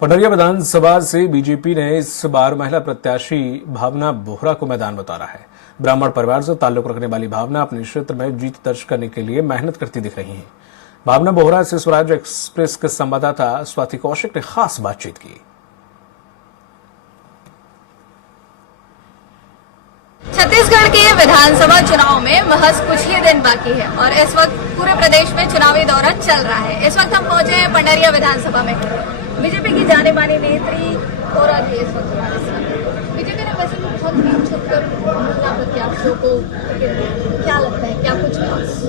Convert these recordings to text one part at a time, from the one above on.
पंडरिया विधानसभा से बीजेपी ने इस बार महिला प्रत्याशी भावना बोहरा को मैदान में उतारा है। ब्राह्मण परिवार से ताल्लुक रखने वाली भावना अपने क्षेत्र में जीत दर्ज करने के लिए मेहनत करती दिख रही हैं। भावना बोहरा से स्वराज एक्सप्रेस के संवाददाता स्वाति कौशिक ने खास बातचीत की। छत्तीसगढ़ के विधानसभा चुनाव में महज कुछ ही दिन बाकी है और इस वक्त पूरे प्रदेश में चुनावी दौरा चल रहा है। इस वक्त हम पहुंचे हैं पंडरिया विधानसभा में। बीजेपी की जाने मानी नेत्री बोहरा जी इस वक्त हमारे साथ। बीजेपी ने वैसे भी बहुत नीच छुपकर महिला प्रत्याशियों को क्या लगता है, क्या कुछ खास?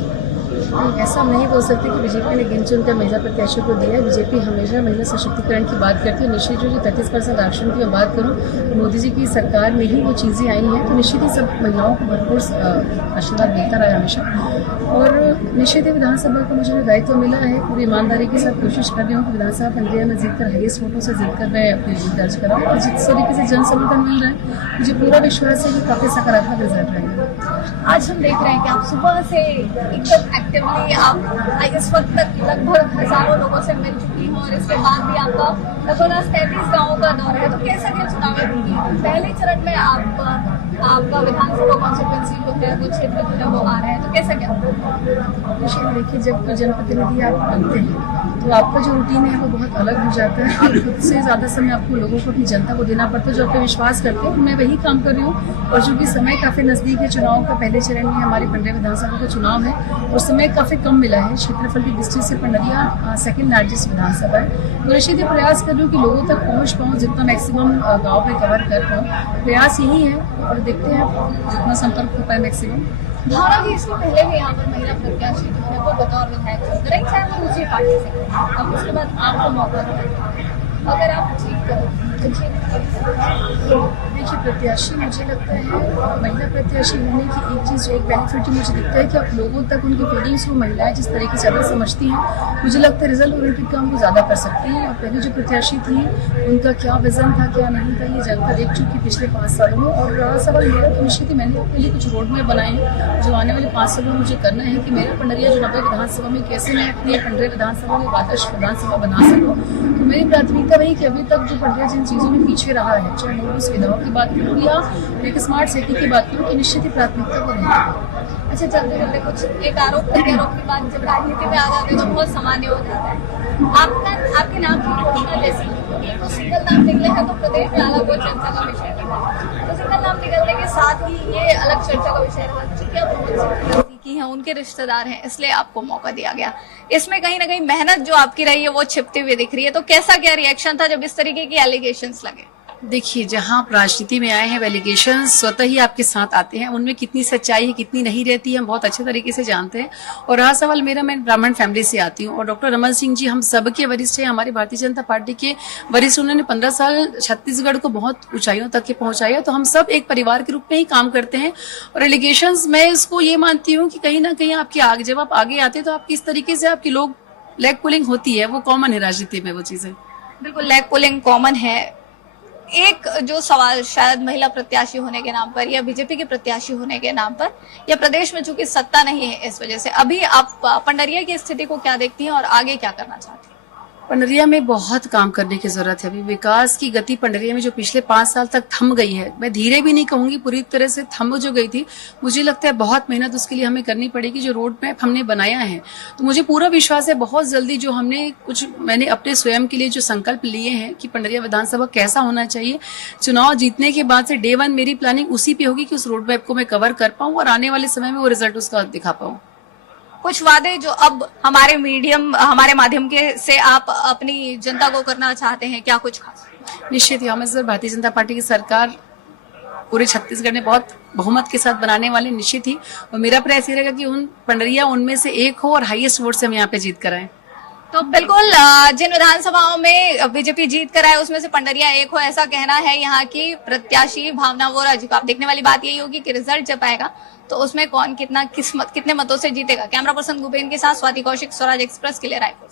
ऐसा नहीं बोल सकते कि बीजेपी ने गिन चुन कर महिला प्रत्याशियों को दिया है। बीजेपी हमेशा महिला सशक्तिकरण की बात करती है। निश्चित जो 33% आरक्षण की मैं बात करूं, मोदी जी की सरकार में ही वो चीज़ें आई हैं, तो निश्चित ही सब महिलाओं को भरपूर आशीर्वाद मिलता रहा हमेशा। और निश्चित ही विधानसभा का मुझे दायित्व मिला है, पूरी ईमानदारी के साथ कोशिश कर रही हूँ कि विधानसभा पंडरिया में जीतकर हाईएस्ट वोटों से जीतकर मैं अपनी जीत दर्ज कराऊँ। और जिस तरीके से जन समर्थन मिल रहा है, मुझे पूरा विश्वास है कि काफ़ी सकारात्मक रिजल्ट रहेगा। आज हम देख रहे हैं कि आप सुबह से एकदम एक्टिवली आप इस वक्त तक लगभग हजारों लोगों से मिल चुकी हैं और इसके बाद भी आपका लगभग 33 गाँवों का दौरा है। तो कैसा क्या चुनावी रूटीन? पहले चरण में आपका विधानसभा कॉन्स्टिट्यूंसी जो है वो क्षेत्र जो है वो आ रहा है, तो कैसा क्या? देखिए, जब कोई जनप्रतिनिधि आप बनते हैं तो आपका जो रूटीन है वो बहुत अलग हो जाता है। आप खुद से ज़्यादा समय आपको लोगों को, अपनी जनता को देना पड़ता है जो आप पे विश्वास करते हैं। मैं वही काम कर रही हूँ और चूँकि समय काफ़ी नज़दीक है, चुनाव का पहले चरण में हमारी पंडरिया विधानसभा का चुनाव है और समय काफ़ी कम मिला है। क्षेत्रफल की दृष्टि से पंडरिया सेकेंड लार्जेस्ट विधानसभा है। तो निश्चित ही प्रयास कर रही हूँ कि लोगों तक पहुँच पाऊँ, जितना मैक्सिमम गाँव में कवर कर पाऊँ। प्रयास यही है और देखते हैं जितना संपर्क हो पाए मैक्सिमम। भावना जी, इसके पहले भी यहाँ पर महिला प्रत्याशी जो है वो बतौर विधायक चुनते रहे, चाहे वो दूसरी पार्टी से। अब उसके बाद आपको मौका मिला, अगर आप देखिए, प्रत्याशी मुझे लगता है महिला प्रत्याशी होने की एक चीज़, एक बेनिफिट जो मुझे दिखता है कि आप लोगों तक उनकी फीलिंग्स को महिलाएं जिस तरीके से ज़्यादा समझती हैं, मुझे लगता है रिजल्ट ओरिएंटेड काम वो ज़्यादा कर सकती हैं। और पहले जो प्रत्याशी थी उनका क्या विजन था, क्या नहीं था, ये जनता देख चुकी पिछले 5 सालों में। और सवाल मेरा तो निश्चित ही मैंने अपने लिए कुछ रोड मैप बनाए हैं जो आने वाले 5 सालों में मुझे करना है कि मेरा पंडरिया जो 90 विधानसभा में कैसे मैं अपनी पंडरिया विधानसभा में आदर्श विधानसभा बना सकूँ। तो मेरी प्राथमिकता वही कि अभी तक जो पंडरिया जिन चीज़ों में पीछे रहा है, चाहे मूलभूत सुविधाओं की बात करूँ या एक स्मार्ट सिटी की बात करूँ, कि निश्चित ही प्राथमिकता को रहेगी। अच्छा, चलते चलते कुछ एक आरोप प्रत्यारोप की बात जब राजनीति में आ जाते हैं तो बहुत सामान्य हो जाता है। आपके नाम की घोषणा जैसी तो सिंगल नाम निकले हैं तो प्रदेश में अलग वो चर्चा का विषय रहा। तो सिंगल नाम निकलने के साथ ही ये अलग चर्चा का विषय रहा। चूंकि आप नजदीकी हैं, उनके रिश्तेदार हैं, इसलिए आपको मौका दिया गया। इसमें कहीं ना कहीं मेहनत जो आपकी रही है वो छिपती हुई दिख रही है। तो कैसा क्या रिएक्शन था जब इस तरीके के एलिगेशंस लगे? देखिए, जहां आप राजनीति में आए हैं, एलिगेशन स्वतः ही आपके साथ आते हैं। उनमें कितनी सच्चाई है, कितनी नहीं रहती है, हम बहुत अच्छे तरीके से जानते हैं। और रहा सवाल मेरा, मैं ब्राह्मण फैमिली से आती हूँ और डॉक्टर रमन सिंह जी हम सबके वरिष्ठ हैं, हमारी भारतीय जनता पार्टी के वरिष्ठ। उन्होंने 15 साल छत्तीसगढ़ को बहुत ऊंचाइयों तक के पहुंचाया। तो हम सब एक परिवार के रूप में ही काम करते हैं। और एलिगेशंस, मैं इसको ये मानती हूँ कि कहीं ना कहीं आपकी आगे, जब आप आगे आते हैं तो आपकी इस तरीके से आपकी लोग लेग पुलिंग होती है, वो कॉमन है राजनीति में वो चीजें। बिल्कुल, लेग पुलिंग कॉमन है। एक जो सवाल शायद महिला प्रत्याशी होने के नाम पर या बीजेपी के प्रत्याशी होने के नाम पर या प्रदेश में चूंकि सत्ता नहीं है इस वजह से, अभी आप पंडरिया की स्थिति को क्या देखती हैं और आगे क्या करना चाहती हैं? पंडरिया में बहुत काम करने की जरूरत है। अभी विकास की गति पंडरिया में जो पिछले 5 साल तक थम गई है, मैं धीरे भी नहीं कहूंगी, पूरी तरह से थम जो गई थी, मुझे लगता है बहुत मेहनत उसके लिए हमें करनी पड़ेगी। जो रोड मैप हमने बनाया है, तो मुझे पूरा विश्वास है बहुत जल्दी जो मैंने अपने स्वयं के लिए जो संकल्प लिए हैं कि पंडरिया विधानसभा कैसा होना चाहिए, चुनाव जीतने के बाद से डे 1 मेरी प्लानिंग उसी पे होगी कि उस रोड मैप को मैं कवर कर पाऊँ और आने वाले समय में वो रिजल्ट उसका दिखा पाऊँ। कुछ वादे जो अब हमारे माध्यम के से आप अपनी जनता को करना चाहते हैं, क्या कुछ खास? निश्चित ही हमें सर भारतीय जनता पार्टी की सरकार पूरे छत्तीसगढ़ में बहुत बहुमत के साथ बनाने वाले, निश्चित ही। और मेरा प्रयास ये रहेगा कि पंडरिया उनमें से एक हो और हाईएस्ट वोट से हम यहाँ पे जीत कर आए। तो बिल्कुल, जिन विधानसभाओं में बीजेपी जीत कर आए उसमें से पंडरिया एक हो, ऐसा कहना है यहाँ की प्रत्याशी भावना बोहरा जी का। अब देखने वाली बात यही होगी कि रिजल्ट जब आएगा तो उसमें कौन कितने मतों से जीतेगा। कैमरा पर्सन भूपेन के साथ स्वाति कौशिक, स्वराज एक्सप्रेस के लिए रायपुर।